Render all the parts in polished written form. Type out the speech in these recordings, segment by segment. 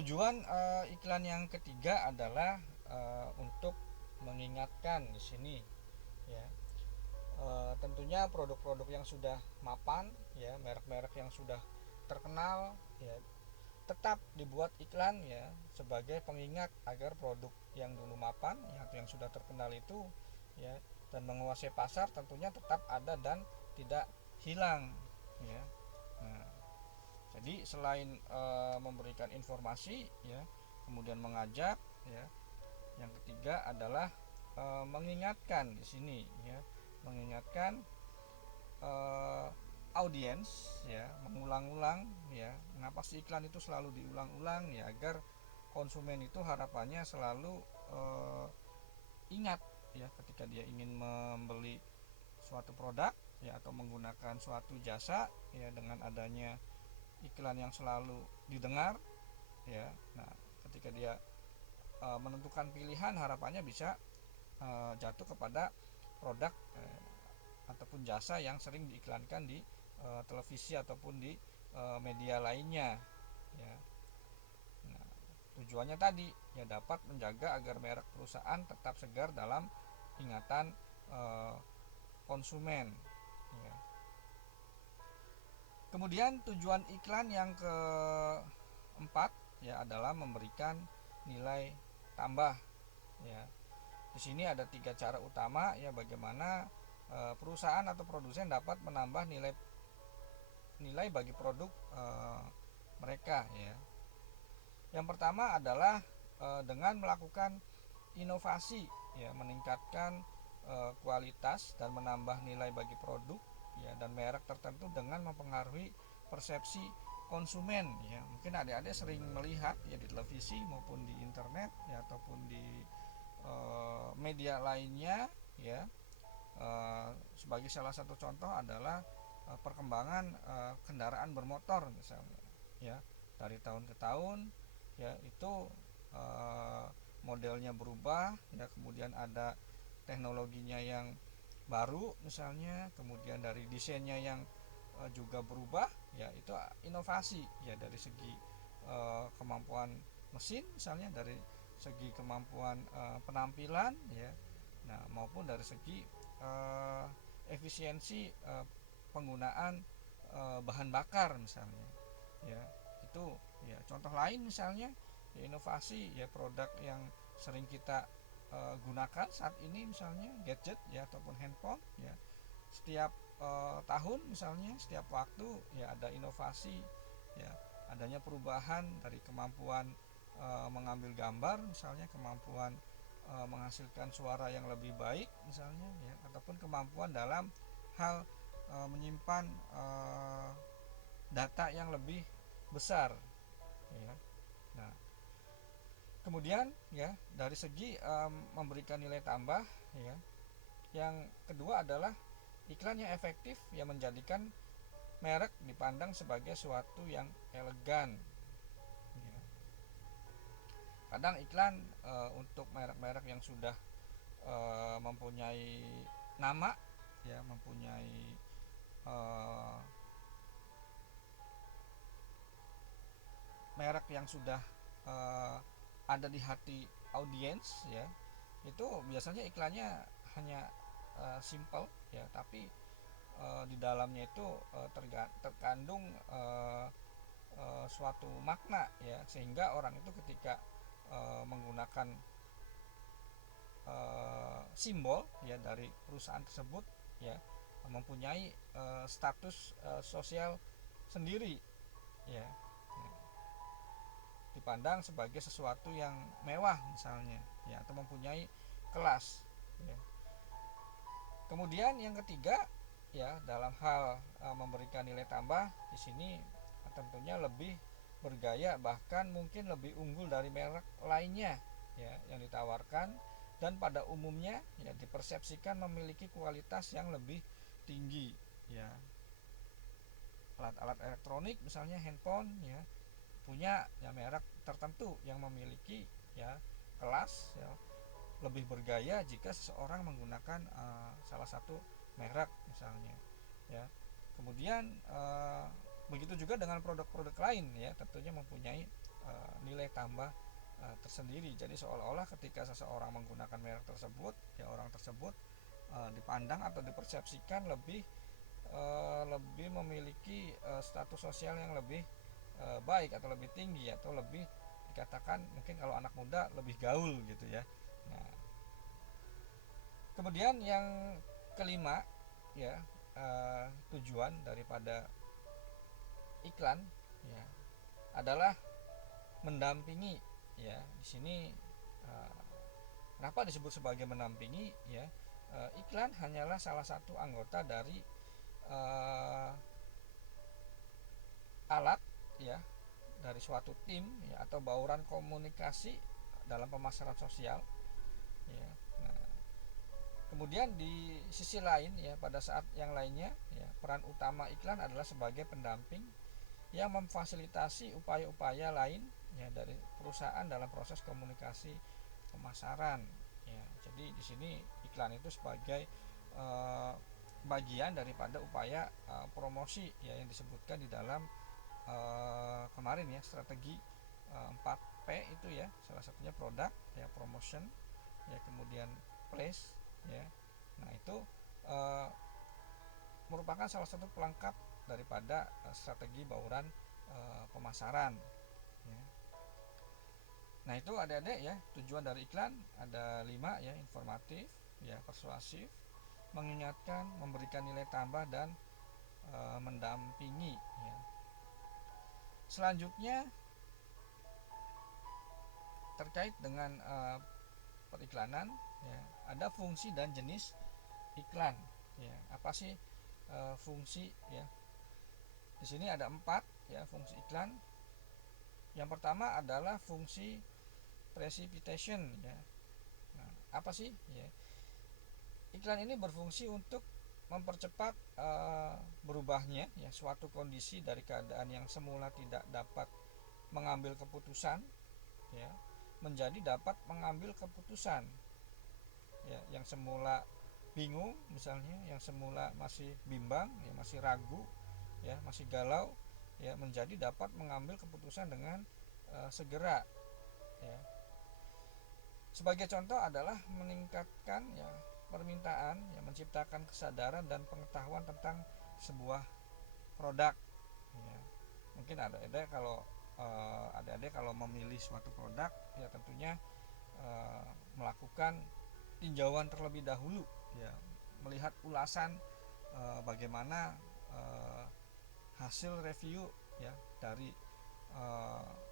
Tujuan iklan yang ketiga adalah untuk mengingatkan di sini, ya. Tentunya produk-produk yang sudah mapan, ya, merek-merek yang sudah terkenal, ya, tetap dibuat iklan, ya, sebagai pengingat agar produk yang dulu mapan, yang sudah terkenal itu, ya, dan menguasai pasar tentunya tetap ada dan tidak hilang, ya. Nah, jadi selain memberikan informasi, ya, kemudian mengajak, ya, yang ketiga adalah mengingatkan di sini, ya, mengingatkan eh, audiens, ya, mengulang-ulang, ya, mengapa sih iklan itu selalu diulang-ulang, ya, agar konsumen itu harapannya selalu ingat, ya, ketika dia ingin membeli suatu produk, ya, atau menggunakan suatu jasa, ya, dengan adanya iklan yang selalu didengar, ya. Nah, ketika dia menentukan pilihan, harapannya bisa jatuh kepada produk ataupun jasa yang sering diiklankan di televisi ataupun di media lainnya, ya. Nah, tujuannya tadi, ya, dapat menjaga agar merek perusahaan tetap segar dalam ingatan konsumen, ya. Kemudian tujuan iklan yang keempat, ya, adalah memberikan nilai tambah, ya. Di sini ada tiga cara utama, ya, bagaimana perusahaan atau produsen dapat menambah nilai bagi produk mereka, ya. Yang pertama adalah dengan melakukan inovasi, ya, meningkatkan kualitas dan menambah nilai bagi produk, ya, dan merek tertentu dengan mempengaruhi persepsi konsumen, ya. Mungkin adik-adik sering melihat, ya, di televisi maupun di internet, ya, ataupun di media lainnya, ya. Sebagai salah satu contoh adalah perkembangan kendaraan bermotor misalnya, ya, dari tahun ke tahun, ya, itu modelnya berubah, ya, kemudian ada teknologinya yang baru misalnya, kemudian dari desainnya yang juga berubah, ya, itu inovasi, ya, dari segi kemampuan mesin misalnya, dari segi kemampuan penampilan, ya. Nah, maupun dari segi efisiensi penggunaan bahan bakar misalnya, ya. Itu, ya, contoh lain misalnya, ya, inovasi, ya, produk yang sering kita gunakan saat ini misalnya gadget, ya, ataupun handphone, ya. Setiap tahun misalnya, setiap waktu, ya, ada inovasi, ya, adanya perubahan dari kemampuan mengambil gambar misalnya, kemampuan menghasilkan suara yang lebih baik misalnya, ya, ataupun kemampuan dalam hal menyimpan data yang lebih besar, ya. Nah, kemudian, ya, dari segi memberikan nilai tambah, ya, yang kedua adalah iklan yang efektif yang menjadikan merek dipandang sebagai suatu yang elegan, ya. Kadang iklan untuk merek-merek yang sudah mempunyai nama, ya, mempunyai merek yang sudah ada di hati audiens, ya, itu biasanya iklannya hanya simple, ya, tapi di dalamnya itu terkandung suatu makna, ya, sehingga orang itu ketika menggunakan simbol, ya, dari perusahaan tersebut, ya, mempunyai status sosial sendiri, ya. Dipandang sebagai sesuatu yang mewah misalnya, ya, atau mempunyai kelas, ya. Kemudian yang ketiga, ya, dalam hal memberikan nilai tambah di sini tentunya lebih bergaya, bahkan mungkin lebih unggul dari merek lainnya, ya, yang ditawarkan, dan pada umumnya, ya, dipersepsikan memiliki kualitas yang lebih tinggi, ya. Alat-alat elektronik misalnya handphone, ya, punya, ya, merek tertentu yang memiliki, ya, kelas, ya, lebih bergaya jika seseorang menggunakan salah satu merek misalnya, ya. Kemudian Begitu juga dengan produk-produk lain ya, tentunya mempunyai nilai tambah tersendiri. Jadi seolah-olah ketika seseorang menggunakan merek tersebut, ya orang tersebut dipandang atau dipersepsikan lebih memiliki status sosial yang lebih baik atau lebih tinggi, atau lebih dikatakan mungkin kalau anak muda lebih gaul gitu ya. Nah, kemudian yang kelima ya, tujuan daripada iklan ya adalah mendampingi ya. Di sini kenapa disebut sebagai mendampingi ya? Iklan hanyalah salah satu anggota dari uh, alat ya, dari suatu tim ya, atau bauran komunikasi dalam pemasaran sosial ya. Nah, kemudian di sisi lain ya, pada saat yang lainnya ya, peran utama iklan adalah sebagai pendamping yang memfasilitasi upaya-upaya lain ya dari perusahaan dalam proses komunikasi pemasaran ya. Jadi di sini iklan itu sebagai bagian daripada upaya promosi ya, yang disebutkan di dalam kemarin ya, strategi 4P itu ya, salah satunya produk ya, promotion ya, kemudian place ya. Nah itu uh, merupakan salah satu pelengkap daripada strategi bauran pemasaran ya. Nah itu adik-adik ya, tujuan dari iklan ada 5 ya: informatif ya, persuasif, mengingatkan, memberikan nilai tambah, dan mendampingi ya. Selanjutnya terkait dengan periklanan ya, ada fungsi dan jenis iklan ya. Apa sih fungsi ya? Di sini ada 4 ya fungsi iklan. Yang pertama adalah fungsi precipitation ya. Nah, apa sih ya? Iklan ini berfungsi untuk mempercepat berubahnya ya suatu kondisi dari keadaan yang semula tidak dapat mengambil keputusan ya, menjadi dapat mengambil keputusan ya. Yang semula bingung misalnya, yang semula masih bimbang ya, masih ragu ya, masih galau ya, menjadi dapat mengambil keputusan dengan segera ya. Sebagai contoh adalah meningkatkan ya permintaan ya, menciptakan kesadaran dan pengetahuan tentang sebuah produk ya. Mungkin ada kalau adik-adik kalau memilih suatu produk ya, tentunya melakukan tinjauan terlebih dahulu ya, melihat ulasan bagaimana hasil review ya dari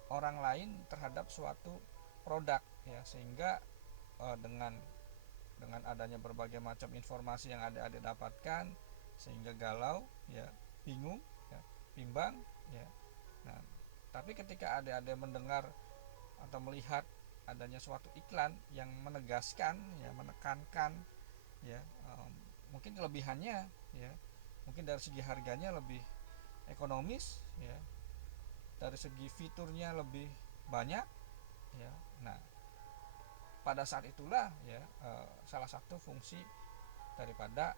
orang lain terhadap suatu produk ya, sehingga dengan adanya berbagai macam informasi yang adik-adik dapatkan, sehingga galau ya, bingung ya, bimbang ya. Nah, tapi ketika adik-adik mendengar atau melihat adanya suatu iklan yang menegaskan ya, menekankan ya, mungkin kelebihannya ya, mungkin dari segi harganya lebih ekonomis ya, dari segi fiturnya lebih banyak ya. Nah, pada saat itulah ya salah satu fungsi daripada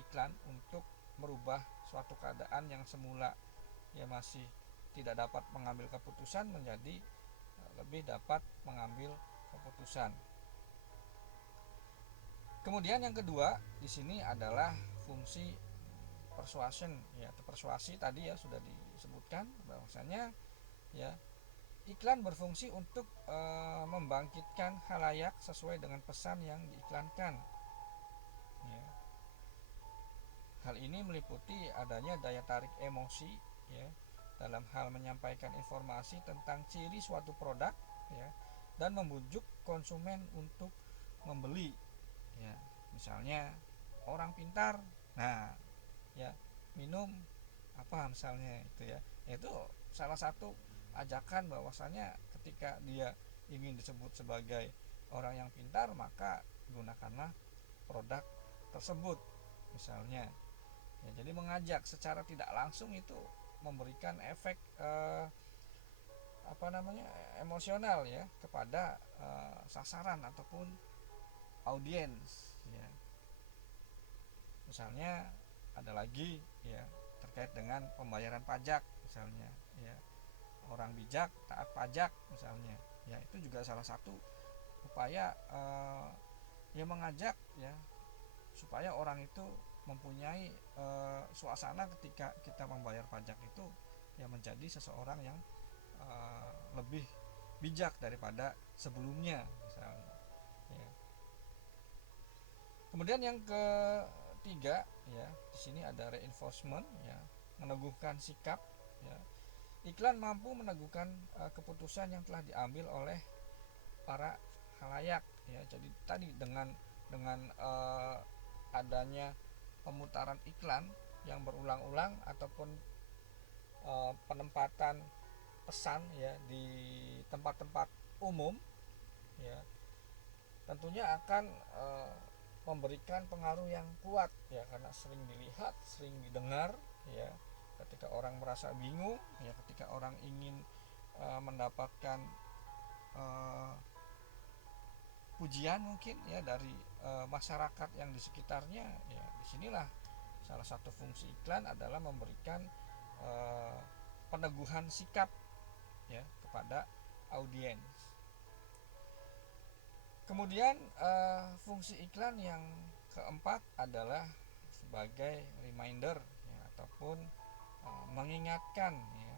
iklan untuk merubah suatu keadaan yang semula ya masih tidak dapat mengambil keputusan, menjadi lebih dapat mengambil keputusan. Kemudian yang kedua di sini adalah fungsi persuasion ya, atau persuasi. Tadi ya sudah disebutkan bahwasanya ya iklan berfungsi untuk membangkitkan khalayak sesuai dengan pesan yang diiklankan ya. Hal ini meliputi adanya daya tarik emosi ya, dalam hal menyampaikan informasi tentang ciri suatu produk ya, dan membujuk konsumen untuk membeli ya. Misalnya orang pintar, nah ya, minum apa misalnya itu ya, itu salah satu ajakan bahwasanya ketika dia ingin disebut sebagai orang yang pintar, maka gunakanlah produk tersebut misalnya ya. Jadi mengajak secara tidak langsung itu memberikan efek emosional ya kepada sasaran ataupun audiens ya. Misalnya ada lagi ya terkait dengan pembayaran pajak misalnya ya, orang bijak taat pajak misalnya ya, itu juga salah satu upaya ya mengajak ya supaya orang itu mempunyai suasana ketika kita membayar pajak itu ya menjadi seseorang yang lebih bijak daripada sebelumnya misalnya ya. Kemudian yang ketiga ya, di sini ada reinforcement ya, meneguhkan sikap ya. Iklan mampu meneguhkan keputusan yang telah diambil oleh para khalayak ya. Jadi tadi dengan adanya pemutaran iklan yang berulang-ulang ataupun penempatan pesan ya di tempat-tempat umum ya, tentunya akan memberikan pengaruh yang kuat ya, karena sering dilihat, sering didengar ya. Ketika orang merasa bingung ya, ketika orang ingin mendapatkan pujian mungkin ya dari masyarakat yang di sekitarnya ya, disinilah salah satu fungsi iklan adalah memberikan peneguhan sikap ya kepada audiens. Kemudian fungsi iklan yang keempat adalah sebagai reminder ya, ataupun mengingatkan ya,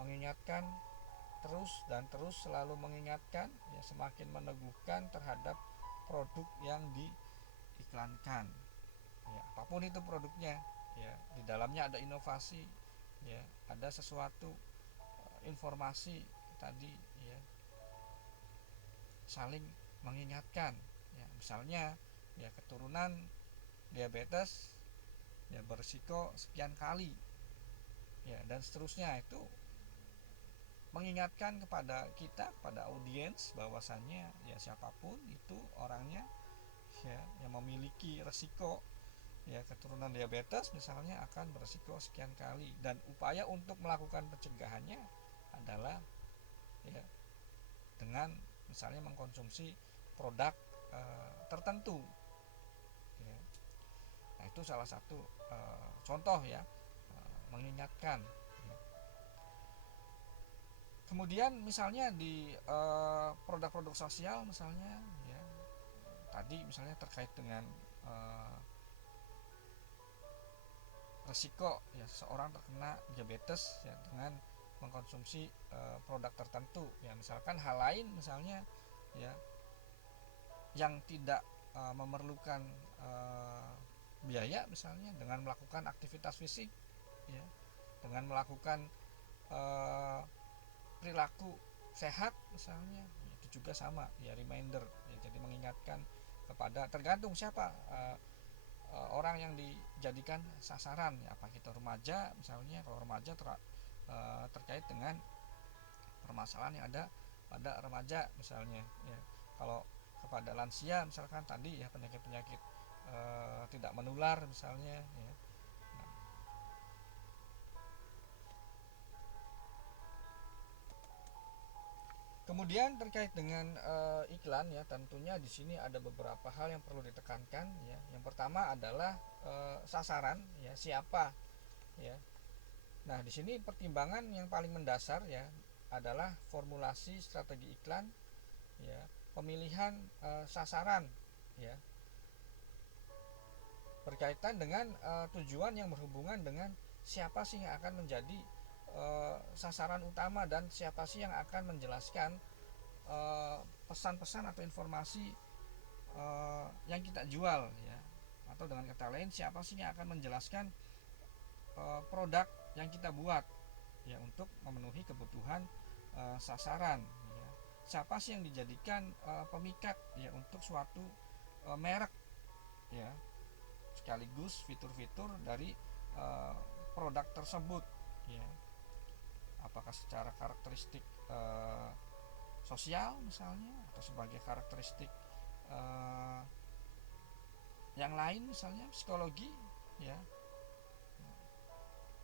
mengingatkan terus dan terus, selalu mengingatkan ya, semakin meneguhkan terhadap produk yang diiklankan ya, apapun itu produknya ya, di dalamnya ada inovasi ya, ada sesuatu informasi tadi ya, saling mengingatkan ya, misalnya ya keturunan diabetes ya berisiko sekian kali ya, dan seterusnya. Itu mengingatkan kepada kita, pada audiens, bahwasannya ya siapapun itu orangnya ya yang memiliki resiko ya keturunan diabetes misalnya akan beresiko sekian kali, dan upaya untuk melakukan pencegahannya adalah ya dengan misalnya mengkonsumsi produk tertentu ya. Nah, itu salah satu contoh ya, mengingatkan ya. Kemudian misalnya di produk-produk sosial misalnya ya, tadi misalnya terkait dengan resiko ya seorang terkena diabetes ya dengan mengkonsumsi produk tertentu ya, misalkan hal lain misalnya ya yang tidak memerlukan biaya, misalnya dengan melakukan aktivitas fisik ya, dengan melakukan perilaku sehat misalnya ya, itu juga sama ya, reminder ya, jadi mengingatkan kepada, tergantung siapa orang yang dijadikan sasaran ya, apa kita remaja misalnya, kalau remaja terkait dengan permasalahan yang ada pada remaja misalnya ya. Kalau kepada lansia misalkan tadi ya, penyakit-penyakit tidak menular misalnya ya. Nah, kemudian terkait dengan iklan ya, tentunya di sini ada beberapa hal yang perlu ditekankan ya. Yang pertama adalah sasaran ya, siapa ya. Nah, di sini pertimbangan yang paling mendasar ya adalah formulasi strategi iklan ya, pemilihan sasaran ya, berkaitan dengan tujuan yang berhubungan dengan siapa sih yang akan menjadi sasaran utama, dan siapa sih yang akan menjelaskan pesan-pesan atau informasi yang kita jual ya, atau dengan kata lain siapa sih yang akan menjelaskan produk yang kita buat ya untuk memenuhi kebutuhan sasaran ya. Siapa sih yang dijadikan pemikat ya untuk suatu merek ya, sekaligus fitur-fitur dari produk tersebut ya, apakah secara karakteristik sosial misalnya, atau sebagai karakteristik yang lain misalnya psikologi ya.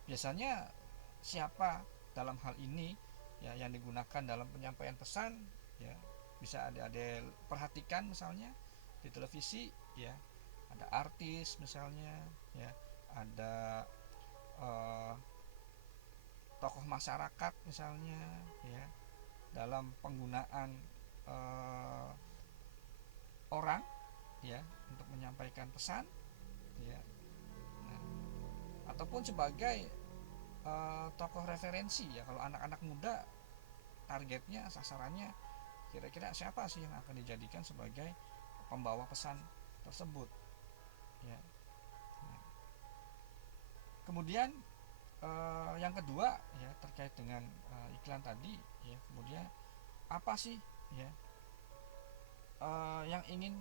Biasanya siapa dalam hal ini ya yang digunakan dalam penyampaian pesan ya, bisa adik-adik perhatikan misalnya di televisi ya, ada artis misalnya ya, ada tokoh masyarakat misalnya, ya, dalam penggunaan eh, orang, ya, untuk menyampaikan pesan, ya. Nah, ataupun sebagai tokoh referensi, ya, kalau anak-anak muda targetnya, sasarannya kira-kira siapa sih yang akan dijadikan sebagai pembawa pesan tersebut, ya. Nah, kemudian yang kedua, ya, terkait dengan iklan tadi, ya, kemudian apa sih, ya, yang ingin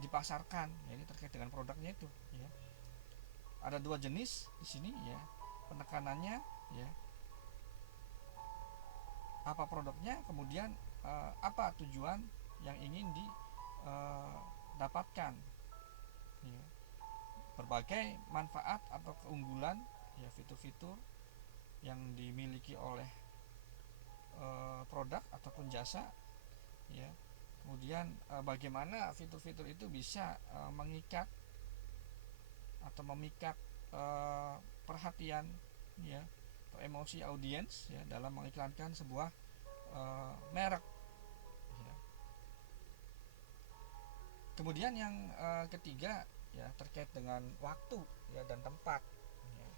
dipasarkan, ya, ini terkait dengan produknya itu, ya. Ada dua jenis di sini, ya, penekanannya, ya, apa produknya, kemudian apa tujuan yang ingin didapatkan, ya. Berbagai manfaat atau keunggulan, ya, fitur-fitur yang dimiliki oleh produk ataupun jasa, ya. Kemudian bagaimana fitur-fitur itu bisa mengikat atau memikat perhatian, ya, atau emosi audiens, ya, dalam mengiklankan sebuah merek, ya. Kemudian yang ketiga, ya, terkait dengan waktu, ya, dan tempat, ya,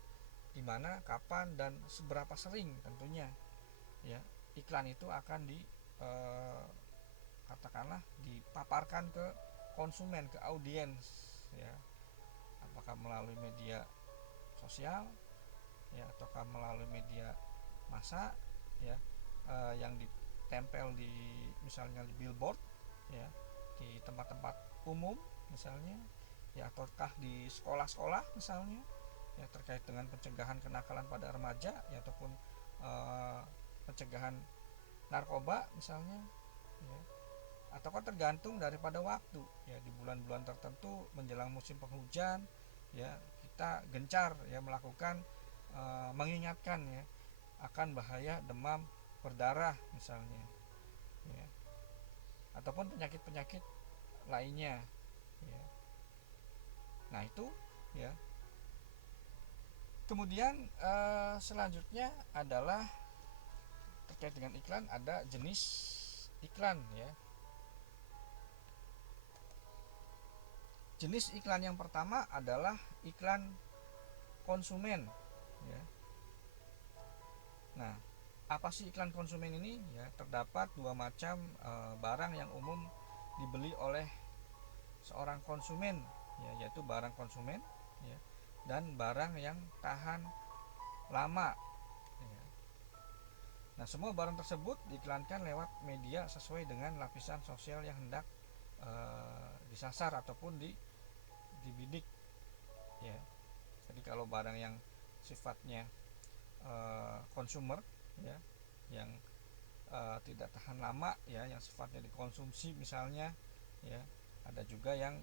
di mana, kapan, dan seberapa sering tentunya, ya, iklan itu akan katakanlah dipaparkan ke konsumen, ke audiens, ya, apakah melalui media sosial, ya, ataukah melalui media massa, ya, yang ditempel di misalnya di billboard, ya, di tempat-tempat umum misalnya, ya, ataukah di sekolah-sekolah misalnya, ya, terkait dengan pencegahan kenakalan pada remaja, ya, ataupun pencegahan narkoba misalnya, ya, ataukah tergantung daripada waktu, ya, di bulan-bulan tertentu menjelang musim penghujan, ya, kita gencar, ya, melakukan mengingatkan, ya, akan bahaya demam berdarah misalnya, ya, ataupun penyakit-penyakit lainnya, ya. Nah, itu, ya. Kemudian selanjutnya adalah terkait dengan iklan, ada jenis iklan, ya. Jenis iklan yang pertama adalah iklan konsumen, ya. Nah, apa sih iklan konsumen ini? Ya, terdapat dua macam barang yang umum dibeli oleh seorang konsumen, ya, yaitu barang konsumen, ya, dan barang yang tahan lama, ya. Nah, semua barang tersebut diiklankan lewat media sesuai dengan lapisan sosial yang hendak disasar ataupun dibidik, ya. Jadi kalau barang yang sifatnya consumer, ya, yang tidak tahan lama, ya, yang sifatnya dikonsumsi misalnya, ya, ada juga yang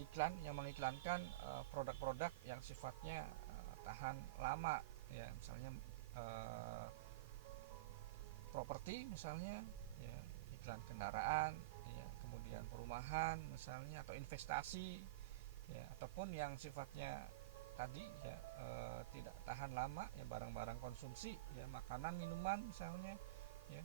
iklan yang mengiklankan produk-produk yang sifatnya tahan lama, ya, misalnya properti misalnya, ya, iklan kendaraan, ya, kemudian perumahan misalnya, atau investasi, ya, ataupun yang sifatnya tadi, ya, tidak tahan lama, ya, barang-barang konsumsi, ya, makanan, minuman misalnya, ya.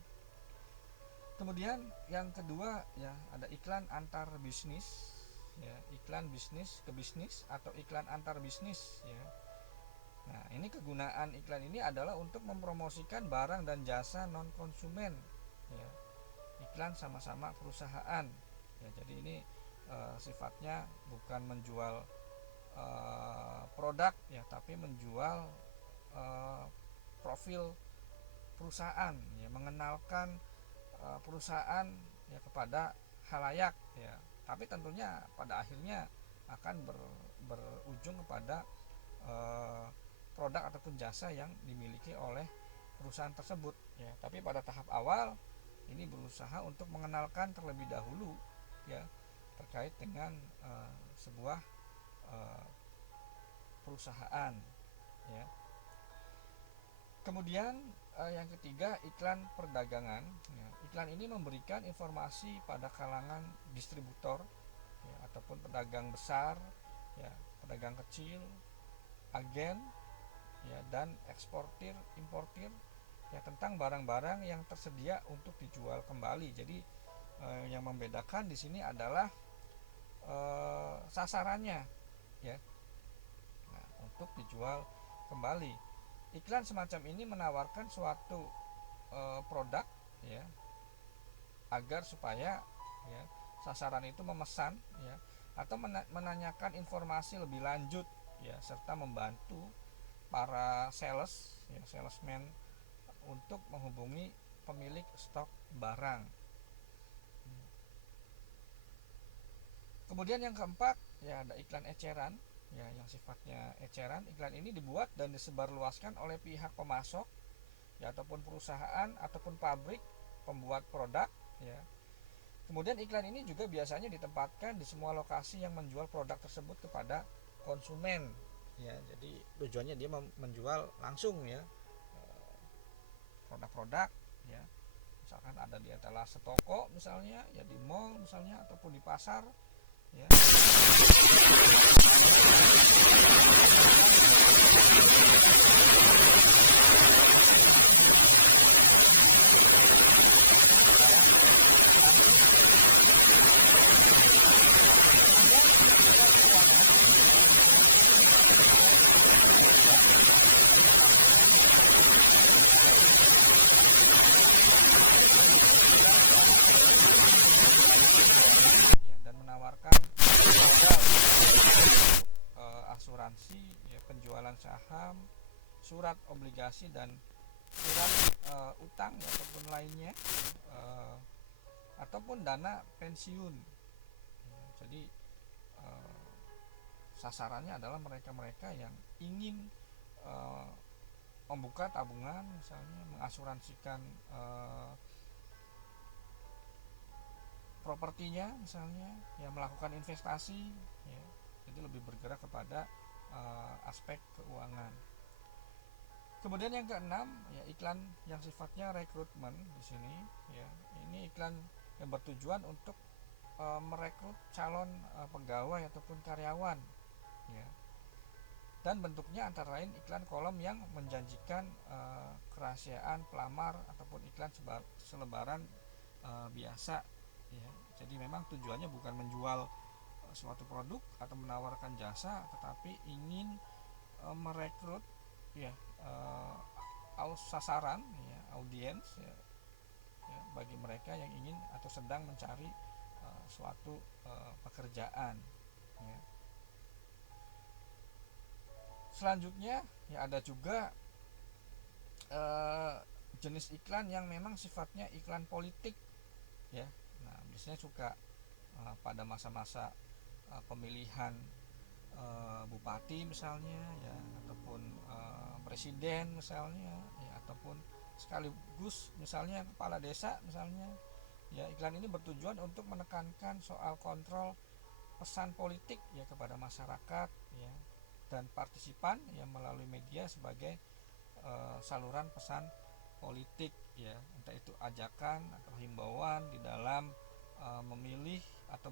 Kemudian yang kedua, ya, ada iklan antar bisnis, ya, iklan bisnis ke bisnis atau iklan antar bisnis, ya. Nah, ini kegunaan iklan ini adalah untuk mempromosikan barang dan jasa non konsumen, ya. Iklan sama-sama perusahaan, ya, jadi ini sifatnya bukan menjual produk, ya, tapi menjual profil perusahaan, ya, mengenalkan perusahaan, ya, kepada halayak, ya, tapi tentunya pada akhirnya akan berujung kepada produk ataupun jasa yang dimiliki oleh perusahaan tersebut, ya. Tapi pada tahap awal ini berusaha untuk mengenalkan terlebih dahulu, ya, terkait dengan sebuah perusahaan, ya. Kemudian yang ketiga, iklan perdagangan, ya. Iklan ini memberikan informasi pada kalangan distributor, ya, ataupun pedagang besar, ya, pedagang kecil, agen, ya, dan eksportir importir, ya, tentang barang-barang yang tersedia untuk dijual kembali. Jadi yang membedakan di sini adalah sasarannya, ya, nah, untuk dijual kembali. Iklan semacam ini menawarkan suatu produk, ya, agar supaya, ya, sasaran itu memesan, ya, atau menanyakan informasi lebih lanjut, ya, serta membantu para sales, ya, salesman untuk menghubungi pemilik stok barang. Kemudian yang keempat, ya, ada iklan eceran, ya, yang sifatnya eceran. Iklan ini dibuat dan disebarluaskan oleh pihak pemasok, ya, ataupun perusahaan ataupun pabrik pembuat produk, ya. Kemudian iklan ini juga biasanya ditempatkan di semua lokasi yang menjual produk tersebut kepada konsumen, ya. Jadi tujuannya dia menjual langsung, ya, produk-produk, ya. Misalkan ada di etalase toko misalnya, ya, di mall misalnya, ataupun di pasar, ya. Ya, dan menawarkan modal, asuransi, ya, penjualan saham, surat obligasi, dan surat utang, ya, ataupun lainnya, ataupun dana pensiun. Ya, jadi sasarannya adalah mereka-mereka yang ingin membuka tabungan misalnya, mengasuransikan propertinya misalnya, ya, melakukan investasi, ya. Jadi lebih bergerak kepada aspek keuangan. Kemudian yang keenam, ya, iklan yang sifatnya rekrutmen di sini, ya. Ini iklan yang bertujuan untuk merekrut calon pegawai ataupun karyawan, ya. Dan bentuknya antara lain iklan kolom yang menjanjikan kerahasiaan pelamar ataupun iklan selebaran biasa, ya. Jadi memang tujuannya bukan menjual suatu produk atau menawarkan jasa, tetapi ingin merekrut, ya, sasaran, ya, audiens, ya, ya, bagi mereka yang ingin atau sedang mencari suatu pekerjaan, ya. Selanjutnya, ya, ada juga jenis iklan yang memang sifatnya iklan politik, ya. Nah, biasanya suka pada masa-masa pemilihan bupati misalnya, ya, ataupun presiden misalnya, ya, ataupun sekaligus misalnya kepala desa misalnya, ya. Iklan ini bertujuan untuk menekankan soal kontrol pesan politik, ya, kepada masyarakat, ya, dan partisipan, ya, melalui media sebagai saluran pesan politik, ya, entah itu ajakan atau himbauan di dalam memilih atau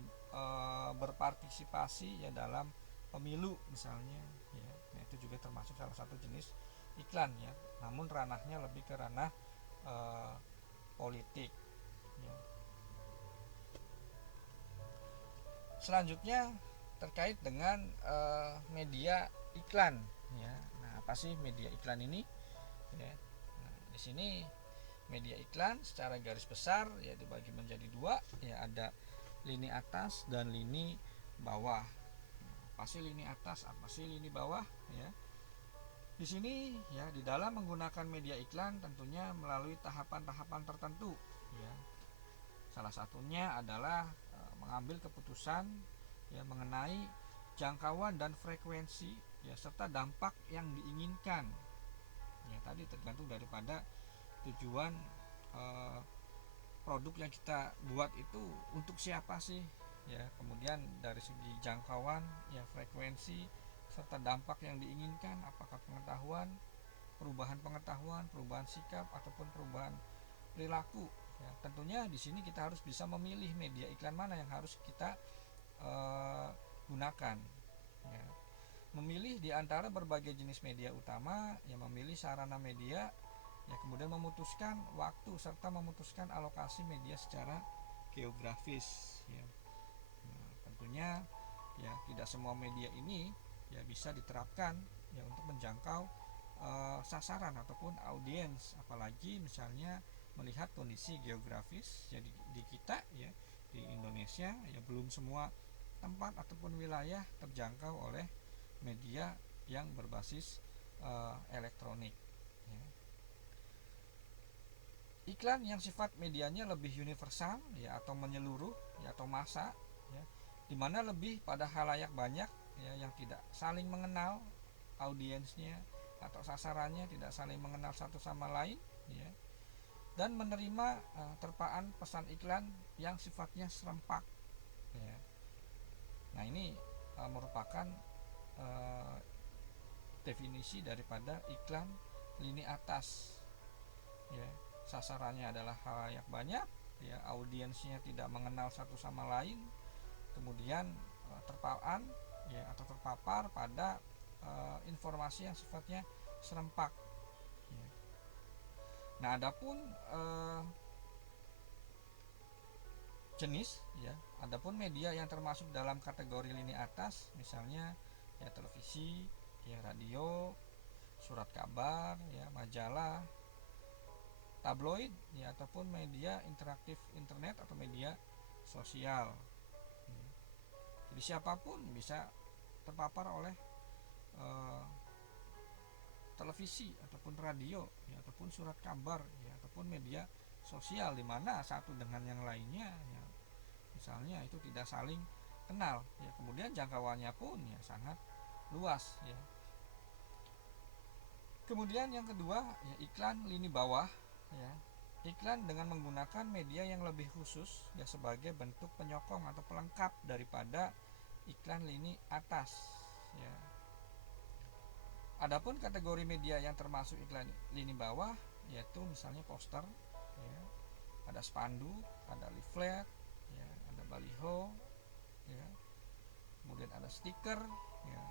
berpartisipasi, ya, dalam pemilu misalnya, ya. Nah, itu juga termasuk salah satu jenis iklan, ya, namun ranahnya lebih ke ranah politik, ya. Selanjutnya terkait dengan media iklan, ya. Nah, apa sih media iklan ini, ya? Nah, di sini media iklan secara garis besar, ya, dibagi menjadi dua, ya, ada lini atas dan lini bawah. Nah, apa sih lini atas, apa sih lini bawah, ya? Di sini, ya, di dalam menggunakan media iklan tentunya melalui tahapan-tahapan tertentu, ya. Salah satunya adalah mengambil keputusan, ya, mengenai jangkauan dan frekuensi, ya, serta dampak yang diinginkan, ya. Tadi tergantung daripada tujuan produk yang kita buat itu untuk siapa sih, ya. Kemudian dari segi jangkauan, ya, frekuensi, serta dampak yang diinginkan, apakah perubahan pengetahuan, perubahan sikap, ataupun perubahan perilaku, ya. Tentunya di sini kita harus bisa memilih media iklan mana yang harus kita gunakan, ya. memilih di antara berbagai jenis media utama, ya memilih sarana media, ya kemudian memutuskan waktu serta memutuskan alokasi media secara geografis, ya. Nah, tentunya ya tidak semua media ini ya bisa diterapkan ya untuk menjangkau sasaran ataupun audiens, apalagi misalnya melihat kondisi geografis ya di kita ya di Indonesia ya belum semua tempat ataupun wilayah terjangkau oleh media yang berbasis elektronik, ya. Iklan yang sifat medianya lebih universal ya atau menyeluruh ya atau massa, ya dimana lebih pada halayak banyak ya yang tidak saling mengenal audiensnya atau sasarannya, tidak saling mengenal satu sama lain, ya, dan menerima terpaan pesan iklan yang sifatnya serempak, ya. Nah ini merupakan uh, definisi daripada iklan lini atas, ya. Sasarannya adalah halayak banyak, ya, audiensnya tidak mengenal satu sama lain, kemudian terpaan ya atau terpapar pada informasi yang sifatnya serempak, ya. Nah adapun jenis ya, adapun media yang termasuk dalam kategori lini atas misalnya ya televisi, ya radio, surat kabar, ya majalah, tabloid ya ataupun media interaktif internet atau media sosial. Jadi siapapun bisa terpapar oleh televisi ataupun radio ya ataupun surat kabar ya ataupun media sosial, di mana satu dengan yang lainnya ya misalnya itu tidak saling kenal, ya kemudian jangkauannya pun ya sangat luas, ya. Kemudian yang kedua ya iklan lini bawah, ya. Iklan dengan menggunakan media yang lebih khusus ya sebagai bentuk penyokong atau pelengkap daripada iklan lini atas, ya. Adapun kategori media yang termasuk iklan lini bawah yaitu misalnya poster, ya, ada spanduk, ada leaflet, ya, ada baliho, ya, kemudian ada stiker, ya,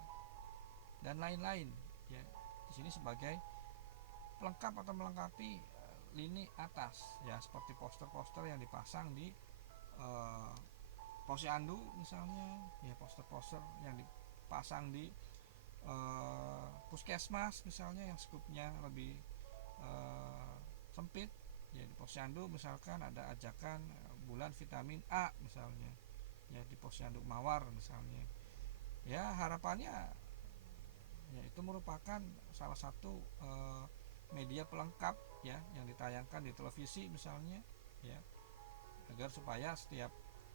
dan lain-lain, ya. Di sini sebagai pelengkap atau melengkapi lini atas, ya, seperti poster-poster yang dipasang di posyandu misalnya, ya poster-poster yang dipasang di puskesmas misalnya yang skupnya lebih sempit, ya di posyandu misalkan ada ajakan bulan vitamin A misalnya, ya di posyandu Mawar misalnya, ya harapannya ya itu merupakan salah satu media pelengkap ya yang ditayangkan di televisi misalnya, ya agar supaya setiap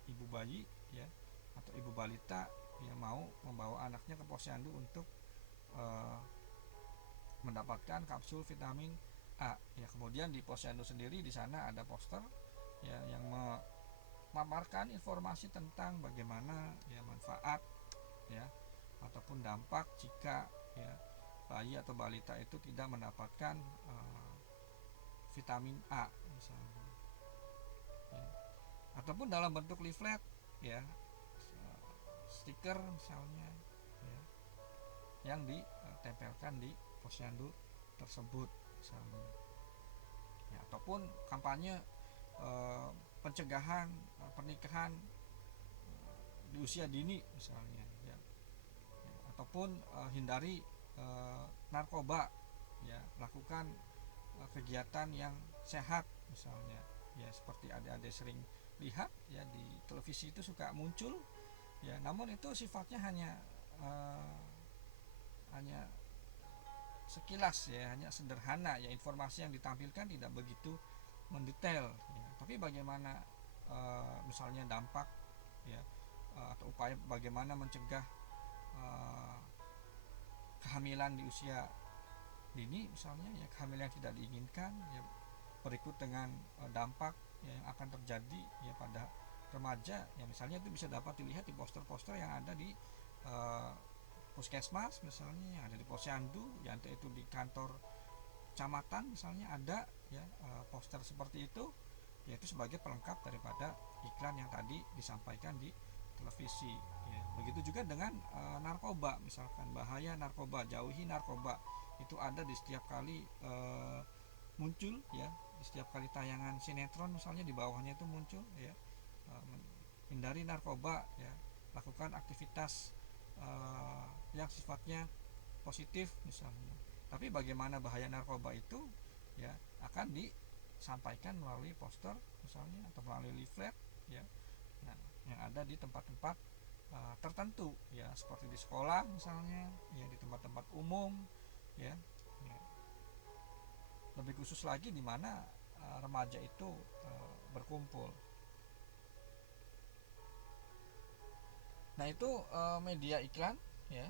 ibu bayi ya atau ibu balita yang mau membawa anaknya ke posyandu untuk mendapatkan kapsul vitamin A, ya kemudian di posyandu sendiri di sana ada poster ya yang memaparkan informasi tentang bagaimana ya manfaat ya ataupun dampak jika ya bayi atau balita itu tidak mendapatkan vitamin A misalnya, ya. Ataupun dalam bentuk leaflet ya stiker misalnya, ya, yang ditempelkan di posyandu tersebut misalnya, ya, ataupun kampanye pencegahan pernikahan di usia dini misalnya, ya, ya ataupun hindari narkoba, ya lakukan kegiatan yang sehat misalnya, ya seperti adik-adik sering lihat ya di televisi itu suka muncul, ya namun itu sifatnya hanya sekilas ya, hanya sederhana ya, informasi yang ditampilkan tidak begitu mendetail, ya. Tapi bagaimana misalnya dampak ya atau upaya bagaimana mencegah kehamilan di usia dini misalnya, ya kehamilan yang tidak diinginkan, ya berikut dengan dampak yang akan terjadi ya pada remaja, ya misalnya itu bisa dapat dilihat di poster-poster yang ada di puskesmas misalnya, yang ada di posyandu, ya entah itu di kantor kecamatan misalnya ada ya poster seperti itu, yaitu sebagai pelengkap daripada iklan yang tadi disampaikan di televisi, ya. Begitu juga dengan narkoba, misalkan bahaya narkoba, jauhi narkoba, itu ada di setiap kali muncul ya, di setiap kali tayangan sinetron misalnya di bawahnya itu muncul ya, hindari narkoba ya, lakukan aktivitas yang sifatnya positif misalnya. Tapi bagaimana bahaya narkoba itu ya akan disampaikan melalui poster misalnya atau melalui leaflet ya, nah, yang ada di tempat-tempat tertentu ya, seperti di sekolah misalnya ya, di tempat-tempat umum ya, ya. Lebih khusus lagi di mana remaja itu berkumpul. Nah itu media iklan ya,